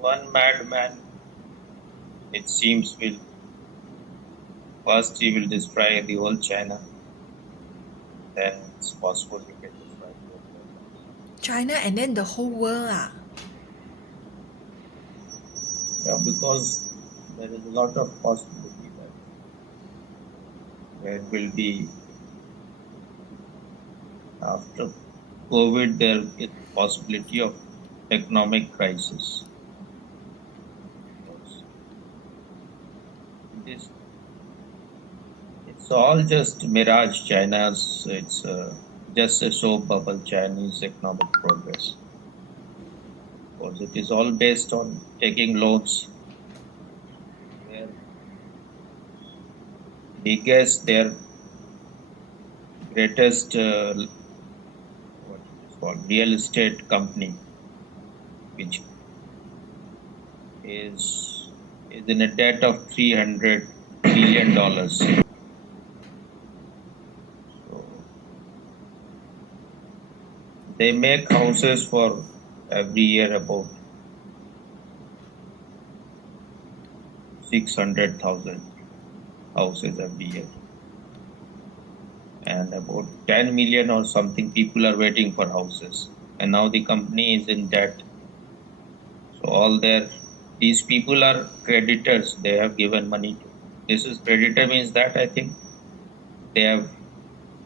one madman, it seems, will first he will destroy the whole China. Then it's possible he can destroy the whole world. China and then the whole world ah. Yeah, because there is a lot of possibility that there will be after COVID there is possibility of economic crisis. Because this it's all just mirage. China's it's just a soap bubble. Chinese economic progress. Because it is all based on taking loans. Their biggest, their greatest, what it is called, real estate company, which is in a debt of $300 billion. So they make houses for every year about 600,000 houses every year. And about 10 million or something people are waiting for houses. And now the company is in debt. So these people are creditors. They have given money to. This is creditor means that I think they have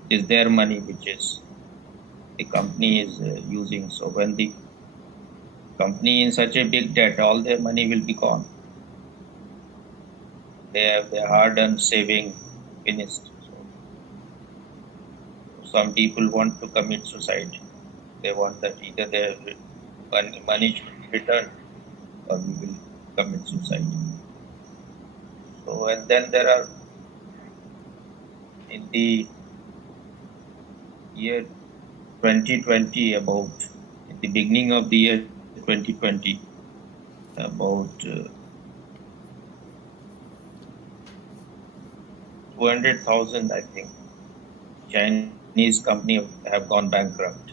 is their money which is the company is using. So when the company in such a big debt, all their money will be gone. They have their hard-earned saving finished. So some people want to commit suicide. They want that either their money should be returned or we will commit suicide. So and then there are in the year 2020 about in the beginning of the year 2020 about 200,000 I think Chinese company have gone bankrupt,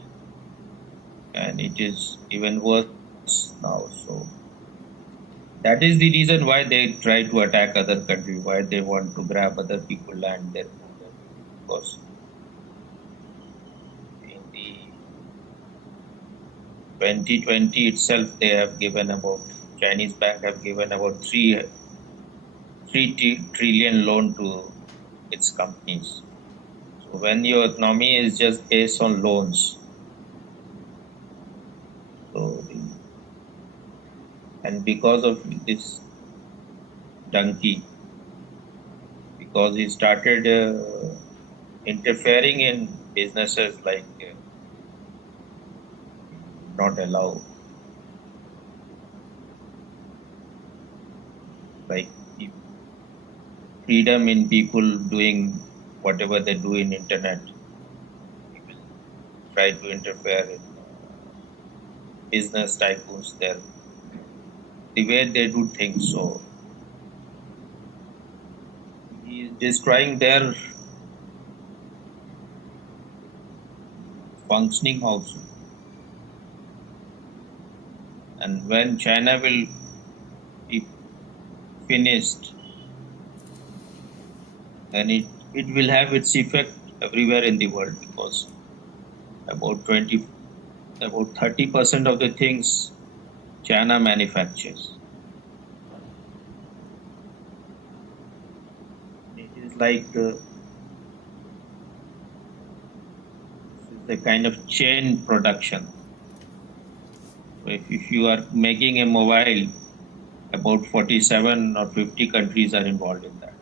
and it is even worse now. So that is the reason why they try to attack other countries, why they want to grab other people land there. Because in the 2020 itself, they have given about Chinese bank have given about 3 trillion loan to its companies. So when your economy is just based on loans, so and because of this donkey, because he started interfering in businesses like not allow like freedom in people doing whatever they do in internet. He will try to interfere in business tycoons there, the way they do things. So he is destroying their functioning also. And when China will be finished, then it will have its effect everywhere in the world, because about 30% of the things China manufactures. It is like the kind of chain production. So if you are making a mobile, about 47 or 50 countries are involved in that.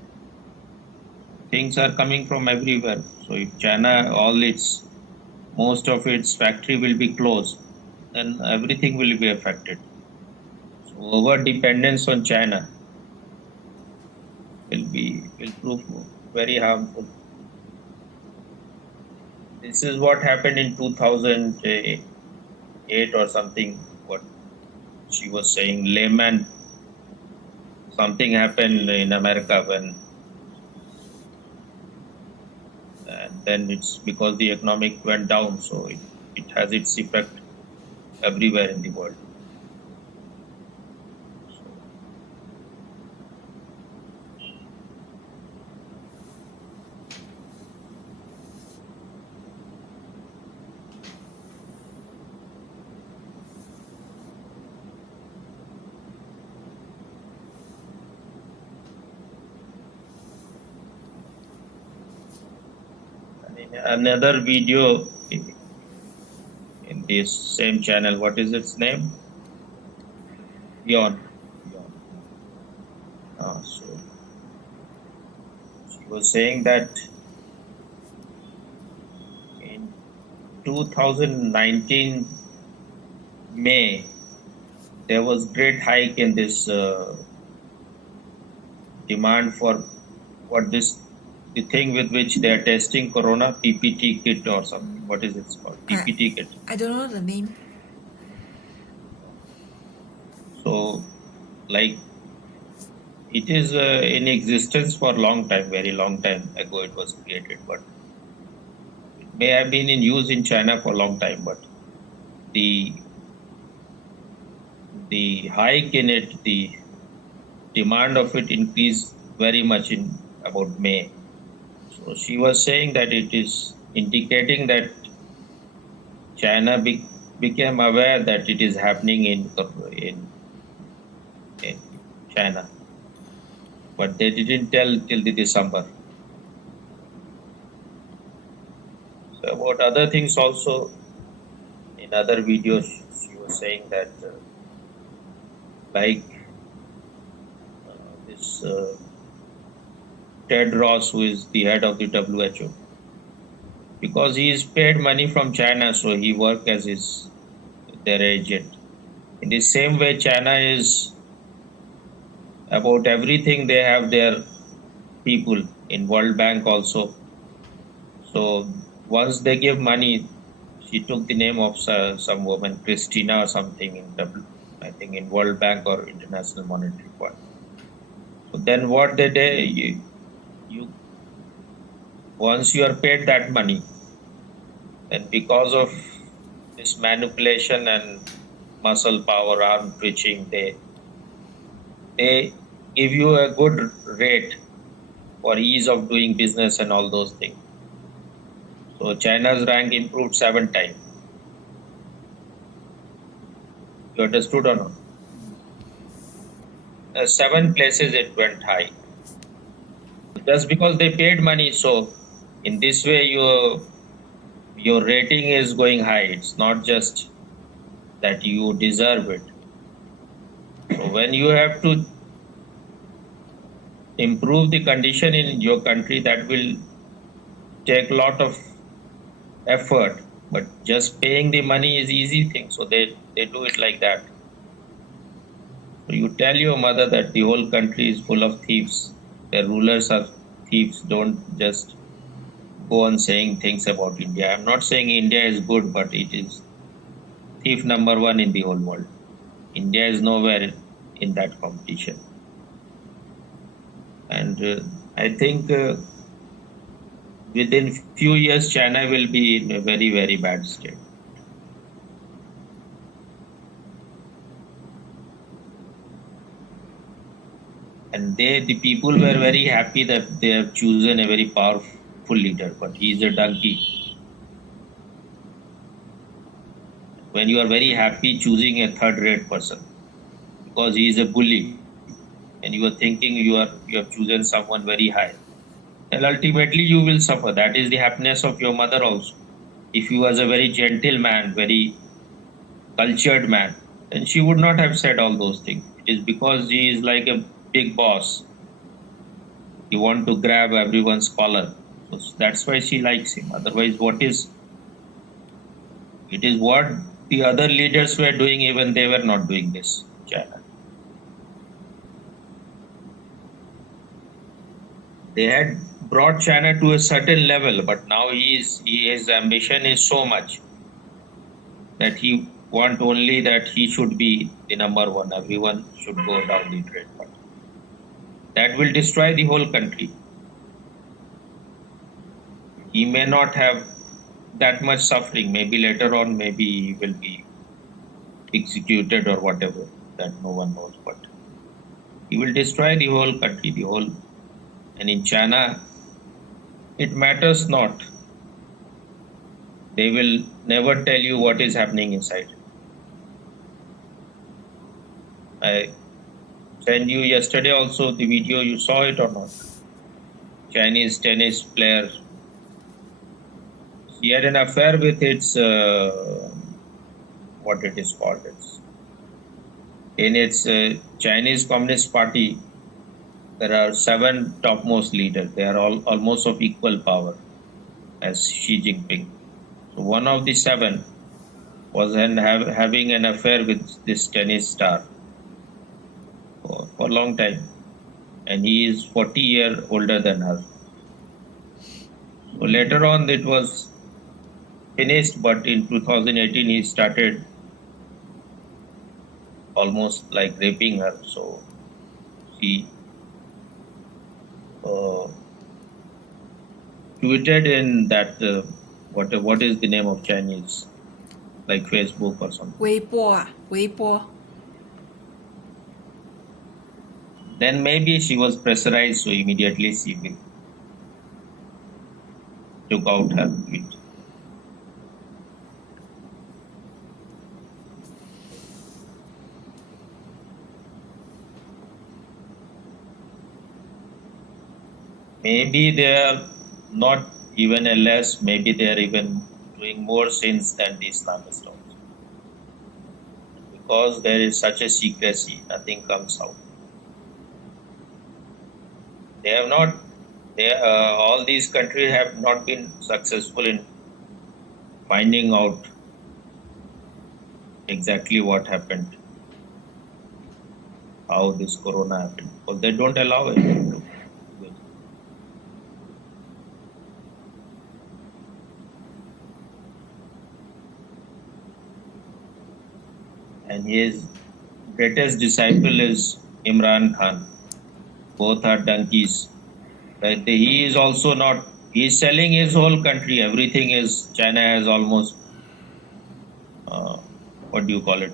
Things are coming from everywhere. So if China, most of its factory will be closed, then everything will be affected. So over dependence on China will prove very harmful. This is what happened in 2008 or something. What she was saying, Lehman. Something happened in America and then it's because the economic went down. So it has its effect everywhere in the world. in another video in this same channel. What is its name? Beyond. So she was saying that in 2019 May there was great hike in this demand for what the thing with which they are testing corona, PPT kit or something. What is it called? PPT kit. I don't know the name. So, like, it is in existence for a long time, very long time ago it was created, but it may have been in use in China for a long time, but the hike in it, the demand of it increased very much in about May. So she was saying that it is indicating that China became aware that it is happening in China, but they didn't tell till the December. So about other things also, in other videos, she was saying that like this Ted Ross, who is the head of the WHO, because he is paid money from China, so he works as their agent. In the same way, China is about everything. They have their people in World Bank also. So once they give money, she took the name of some woman, Christina or something, I think in World Bank or International Monetary Fund. So then what they do, you once you are paid that money, and because of this manipulation and muscle power, arm twitching, they give you a good rate for ease of doing business and all those things. So China's rank improved 7 times. You understood or not? 7 places it went high. Just because they paid money, so in this way your rating is going high. It's not just that you deserve it. So when you have to improve the condition in your country, that will take a lot of effort, but just paying the money is easy thing, so they do it like that. So you tell your mother that the whole country is full of thieves, the rulers are thieves. Don't just go on saying things about India. I'm not saying India is good, but it is thief number 1 in the whole world. India is nowhere in that competition. And I think within few years, China will be in a very, very bad state. And the people were very happy that they have chosen a very powerful leader, but he is a donkey. When you are very happy choosing a third-rate person, because he is a bully, and you are thinking you have chosen someone very high, and ultimately you will suffer. That is the happiness of your mother also. If you was a very gentle man, very cultured man, then she would not have said all those things. It is because he is like a big boss. He want to grab everyone's collar. So that's why she likes him. Otherwise, it is what the other leaders were doing, even they were not doing this, China. They had brought China to a certain level, but now his ambition is so much that he want only that he should be the number 1. Everyone should go down the drain. But that will destroy the whole country. He may not have that much suffering. Maybe later on, maybe he will be executed or whatever, that no one knows. But he will destroy the whole country, and in China, it matters not. They will never tell you what is happening inside. I sent you yesterday also the video. You saw it or not? Chinese tennis player He had an affair with its what it is called. In its Chinese Communist Party, there are 7 topmost leaders. They are all almost of equal power as Xi Jinping. So one of the 7 was having an affair with this tennis star for a long time, and he is 40 years older than her. So later on, it was finished, but in 2018 he started almost like raping her. So he tweeted in that what is the name of Chinese, like Facebook or something. 微波啊，微波。 Then maybe she was pressurized, so immediately she took out her tweet. Maybe they are not even less, maybe they are even doing more sins than the Islamists also. Because there is such a secrecy, nothing comes out. They have not, all these countries have not been successful in finding out exactly what happened, how this corona happened, because they don't allow it. And his greatest disciple is Imran Khan. Both are donkeys. Right? He is also not, he is selling his whole country. Everything is, China has almost, what do you call it?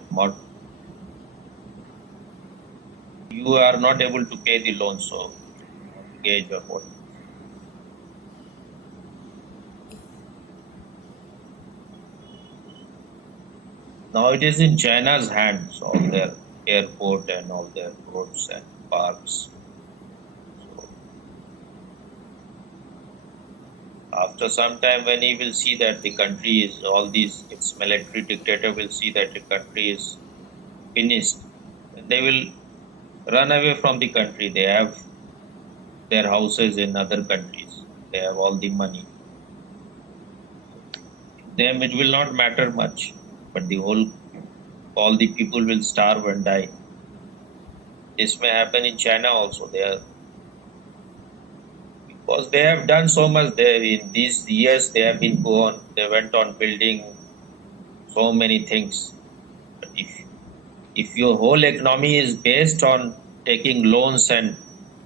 You are not able to pay the loan, so mortgage or what. Now it is in China's hands, all their airport and all their roads and parks. So after some time, when he will see that the country is, all these, its military dictator will see that the country is finished, they will run away from the country. They have their houses in other countries. They have all the money. Them it will not matter much, but all the people will starve and die. This may happen in China also. Because they have done so much. In these years they went on building so many things. But if your whole economy is based on taking loans and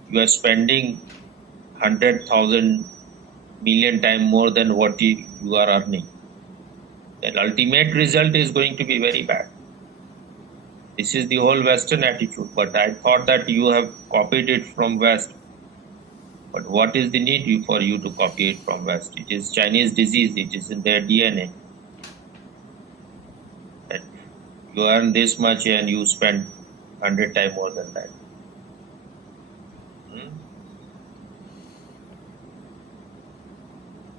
you are spending 100,000 million times more than what you are earning, then ultimate result is going to be very bad. This is the whole Western attitude, but I thought that you have copied it from West. But what is the need for you to copy it from West? It is Chinese disease, it is in their DNA. That you earn this much and you spend 100 times more than that.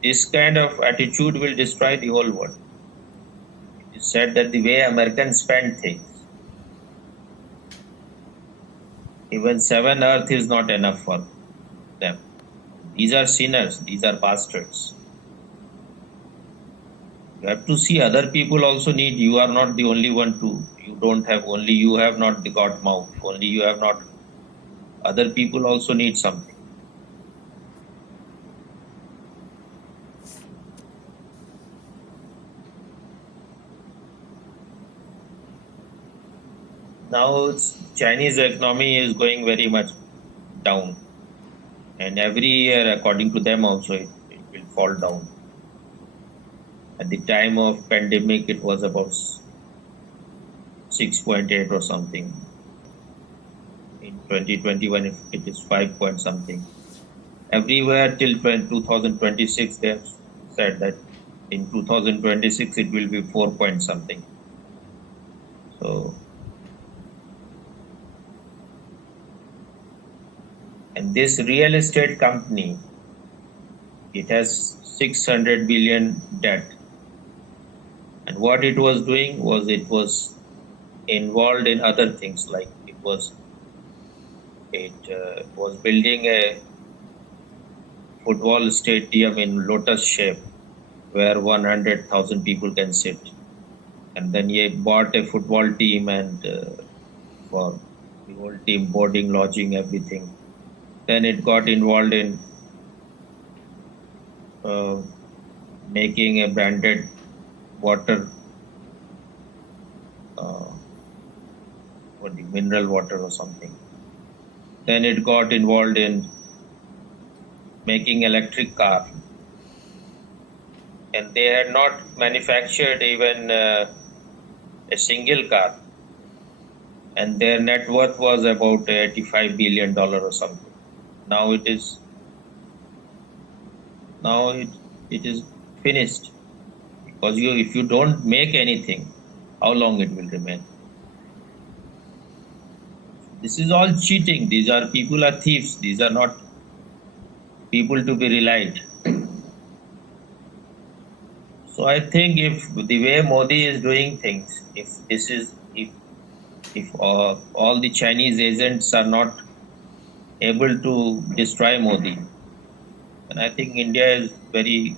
This kind of attitude will destroy the whole world. It is said that the way Americans spend things, even 7 earth is not enough for them. These are sinners, these are bastards. You have to see other people also need. You are not the only one to, you have not the God mouth, only you have not, other people also need something. Now Chinese economy is going very much down, and every year, according to them also, it will fall down. At the time of pandemic, it was about 6.8 or something. In 2021, it is 5 point something. Everywhere till 2026, they have said that in 2026 it will be 4 point something. So, and this real estate company, It has 600 billion debt. And what it was doing was it was involved in other things, like it was building a football stadium in lotus shape where 100,000 people can sit. And then he bought a football team and for the whole team boarding, lodging, everything. Then it got involved in making a branded water, mineral water or something. Then it got involved in making electric car. And they had not manufactured even a single car. And their net worth was about $85 billion or something. Now it is finished. Because if you don't make anything, how long it will remain? This is all cheating. People are thieves. These are not people to be relied. So I think if the way Modi is doing things, if all the Chinese agents are not able to destroy Modi, then I think India is very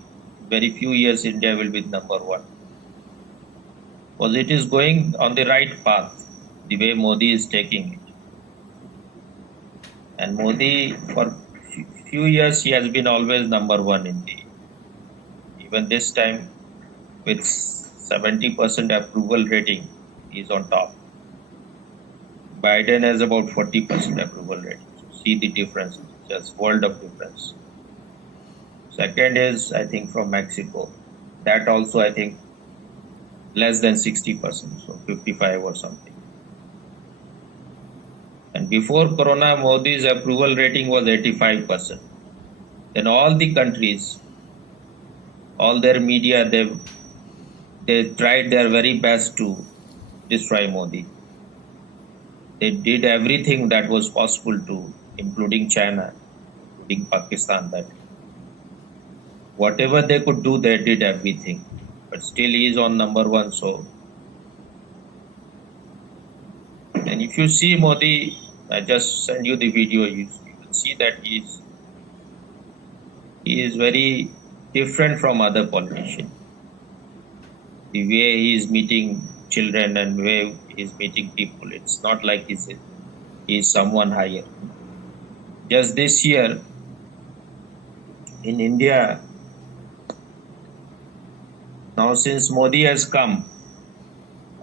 few years India will be number one. Because it is going on the right path, the way Modi is taking it. And Modi, for few years, he has been always number one in even this time with 70% approval rating, he is on top. Biden has about 40% approval rating. See the difference, just world of difference. Second is, I think, from Mexico. That also, I think, less than 60%, so 55 or something. And before Corona, Modi's approval rating was 85%. Then all the countries, all their media, they tried their very best to destroy Modi. They did everything that was possible to, including China, including Pakistan, that whatever they could do, they did everything. But still he is on number one. So, and if you see Modi, I just send you the video, you will see that he is very different from other politicians. The way he is meeting children and the way he is meeting people, it's not like he is someone higher. Just this year in India, now since Modi has come,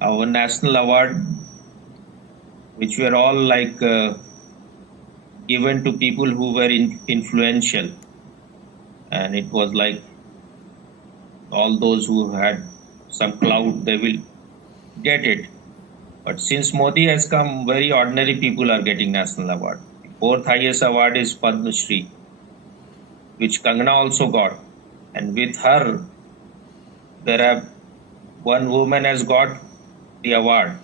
our national award, which were all like given to people who were influential, and it was like all those who had some clout, they will get it. But since Modi has come, very ordinary people are getting national award. The fourth highest award is Padma Shri, which Kangana also got. And with her, one woman has got the award.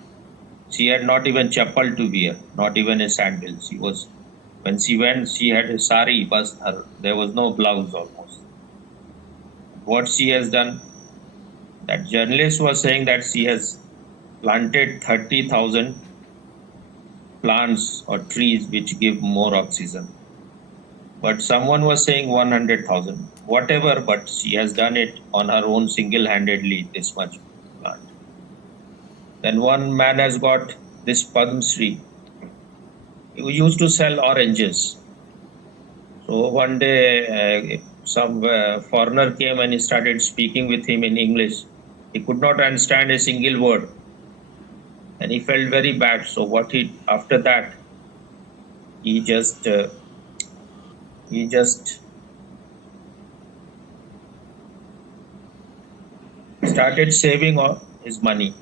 She had not even chappal to wear, not even a sandal. When she went, she had a sari, but there was no blouse almost. What she has done, that journalist was saying that she has planted 30,000 plants or trees which give more oxygen. But someone was saying 100,000, whatever, but she has done it on her own single-handedly, this much plant. Then one man has got this Padma Shri. He used to sell oranges. So one day, some foreigner came and he started speaking with him in English. He could not understand a single word. And he felt very bad. So after that, he just started saving all his money,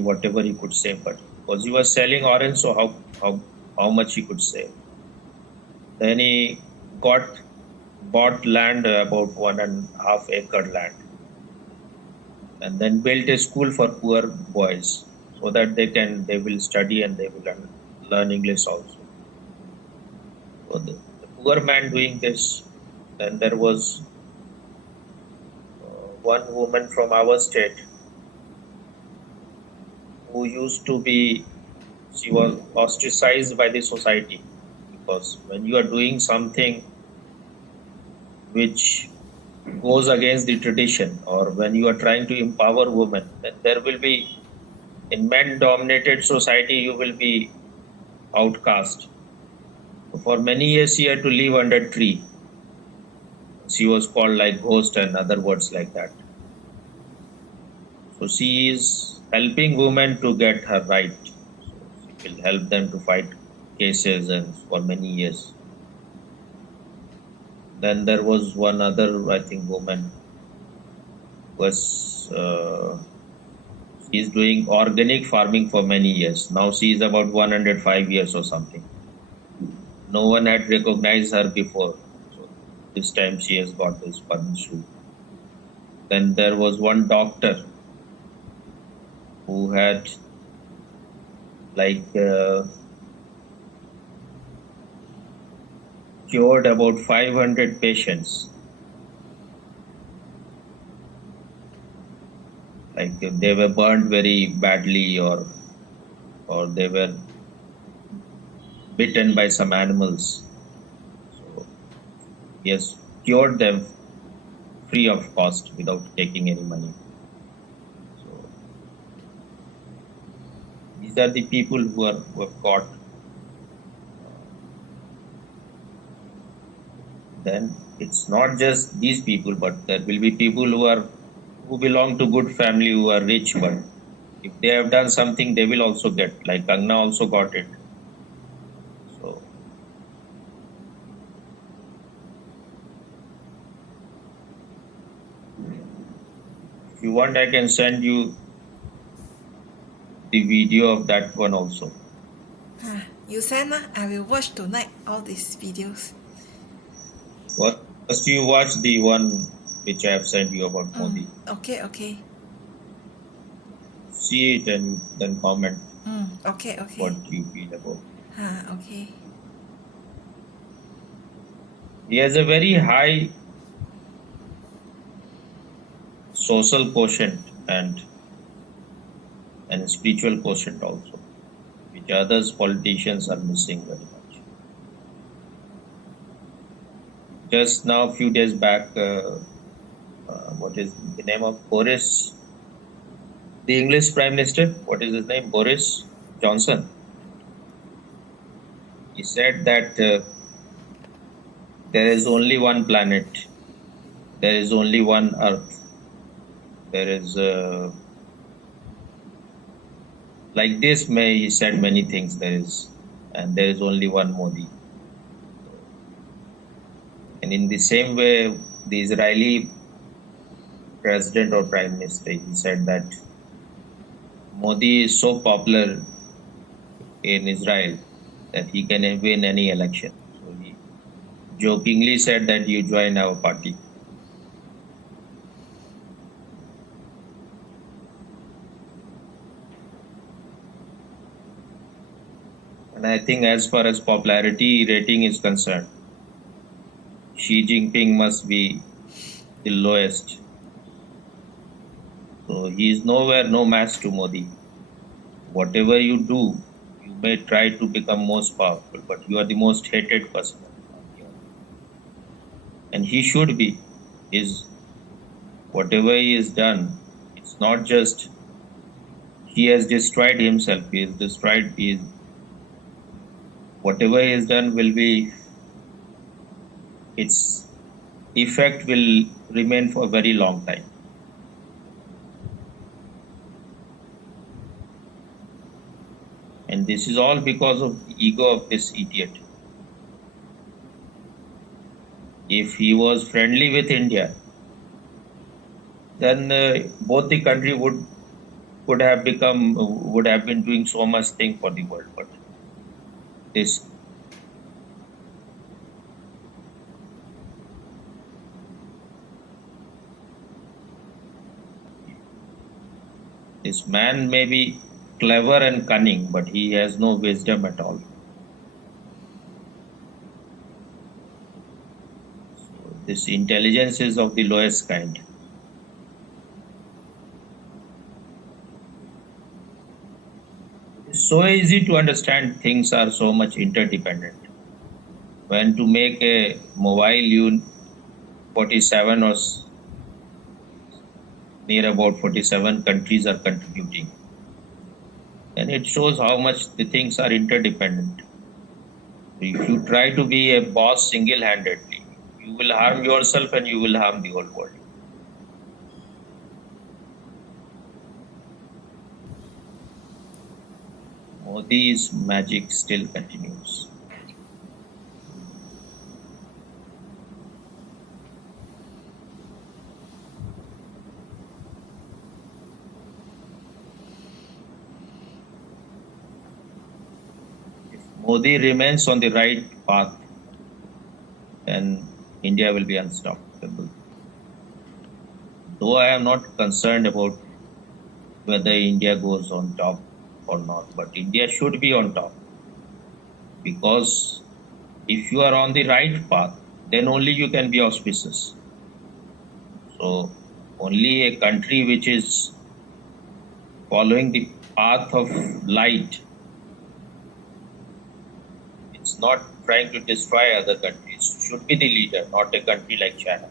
whatever he could save. But because he was selling orange, so how much he could save. Then he bought land, about 1.5 acre land, and then built a school for poor boys so that they will study and they will learn English also. So the poor man doing this, Then there was one woman from our state who used to be, she was ostracized by the society, because when you are doing something which goes against the tradition, or when you are trying to empower women, then there will be, in men dominated society, you will be outcast. For many years she had to live under tree. She was called like ghost and other words like that. So she is helping women to get her right. So she will help them to fight cases and for many years. Then there was one other, I think, woman was she is doing organic farming for many years. Now she is about 105 years or something. No one had recognized her before. So this time she has got this Padma Shri. Then there was one doctor who had cured about 500 patients. Like they were burned very badly, or they were bitten by some animals. So he has cured them free of cost without taking any money. So these are the people who have got. Then it's not just these people, but there will be people who belong to good family, who are rich, but if they have done something, they will also get. Like Kangna also got it. So if you want, I can send you the video of that one also. You send I will watch tonight all these videos. First, you watch the one which I have sent you about Modi. Okay. See it and then comment Okay. what you feel about. Okay. He has a very high social quotient and spiritual quotient also, which others politicians are missing very much. Just now, a few days back, what is the name of Boris, the English Prime Minister? What is his name? Boris Johnson. He said that there is only one planet, there is only one Earth, there is like this. He said many things. There is only one Modi. And in the same way, the Israeli president or prime minister, he said that Modi is so popular in Israel that he can win any election. So he jokingly said that you join our party. And I think as far as popularity rating is concerned, Xi Jinping must be the lowest. So he is nowhere, no match to Modi. Whatever you do, you may try to become most powerful, but you are the most hated person. And he should be. Whatever he has done, it's not just he has destroyed himself. He has destroyed whatever he has done will be, its effect will remain for a very long time. And this is all because of the ego of this idiot. If he was friendly with India, then both the country would have been doing so much thing for the world. But this man may be clever and cunning, but he has no wisdom at all. So This intelligence is of the lowest kind. It's so easy to understand things are so much interdependent. When to make a mobile, 47 or near about 47 countries are contributing. And it shows how much the things are interdependent. If you try to be a boss single-handedly, you will harm yourself and you will harm the whole world. Modi's magic still continues. If Modi remains on the right path, then India will be unstoppable. Though I am not concerned about whether India goes on top or not, but India should be on top, because if you are on the right path, then only you can be auspicious. So only a country which is following the path of light, it's not trying to destroy other countries, should be the leader, not a country like China.